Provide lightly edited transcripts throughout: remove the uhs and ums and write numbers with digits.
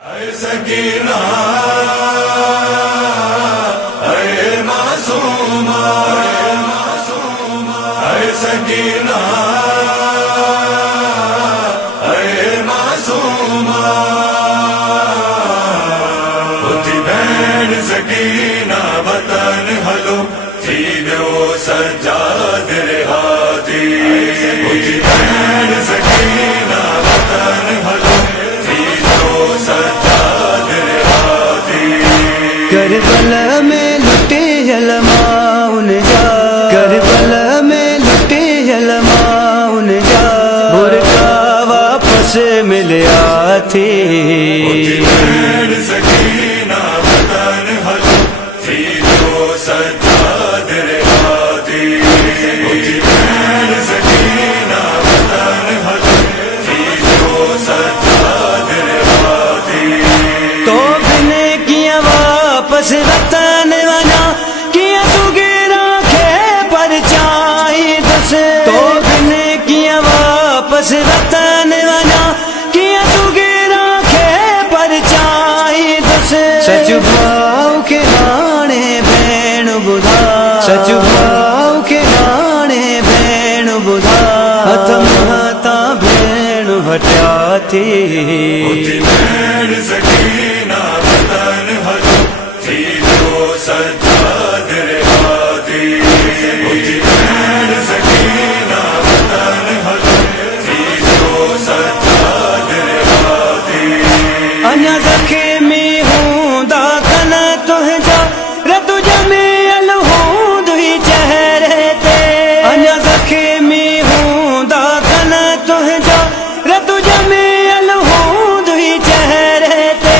ऐ सकीना ऐ मासूमा ऐ सकीना ऐ मासूमा उठी बहन सकीना वतन हलो थी वो सजाद हाथी उठी बहन सकीना वतन हलो करबला में लुटे जलमाउन जा, करबला में लुटे जलमाउन जा, बुरका वापस मिलया थी। सकीना वतन हलो थी जो सजाद हाथी सकीना वतन हलो थी जो सजाद हाथी तो बिने किया वापस वतन वना किया सुगेरा के परचाई दस। तो बिने किया वापस वतन वना किया सुगेरा के परचाई दस। सच भाव के गाने भेण बुधा, सच भाव के गाने भेण बुधा, हथम हता भेण हटा थी। सकीना वतन हलो थी जो सजाद हाथी सकीना वतन हलो थी जो सजाद हाथी अञा दखे में हूँ दाखन तुझा रतु जमे अल हूँ दुई चेहरे ते। अञा दखे में हूँ दाखन तुझा रतु जमे अल हूँ दुई चेहरे ते।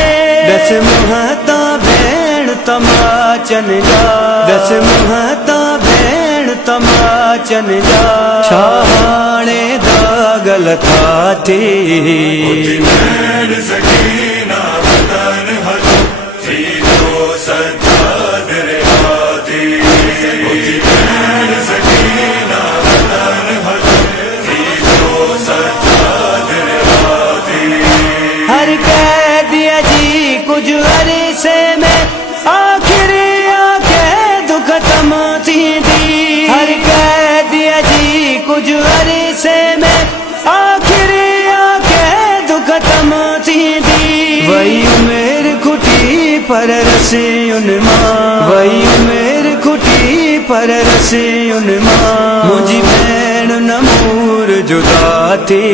दस मुहता भेण तमाचन जा, दस मुहता भेण तमाचन जा, छाणे दागल था थी। सकीना वतन हलो थी जो सजाद हाथी सकीना वतन हलो थी जो सजाद हाथी हर कह दिया जी कुछ अरसे में आखिर आके दुख तम थी दी। हर कह दिया जी कुछ अरसे में आखिर आके दुख तम थी दी। वही उमेर खुटी पर रसे उनमा, वही उमेर खुटी पर रसे उनमा, मुझी भेण नमूर जुदा थी।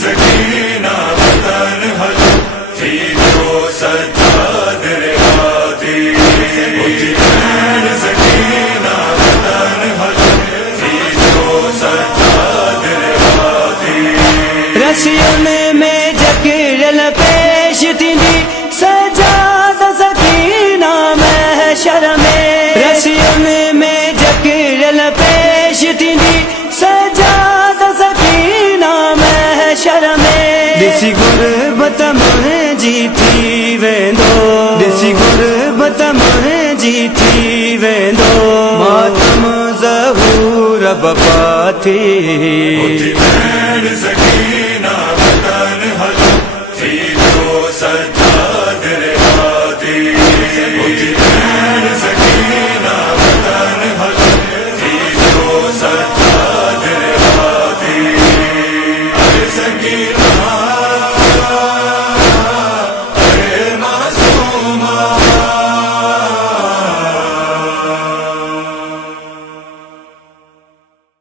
सकीना वतन हलो थी जो सजाद हाथी सकीना वतन हलो थी जो सजाद हाथी रसियुन में जकिरल पेश थी सजाद सकीना में शर्मे। रसियुन में जकिरल पेश थी सजाद सकीना में शर्मे। दिसी गुरबत में जीती वेंदो, दिसी गुरबत में जीती वेंदो, मातम ज़हूर बपा थी।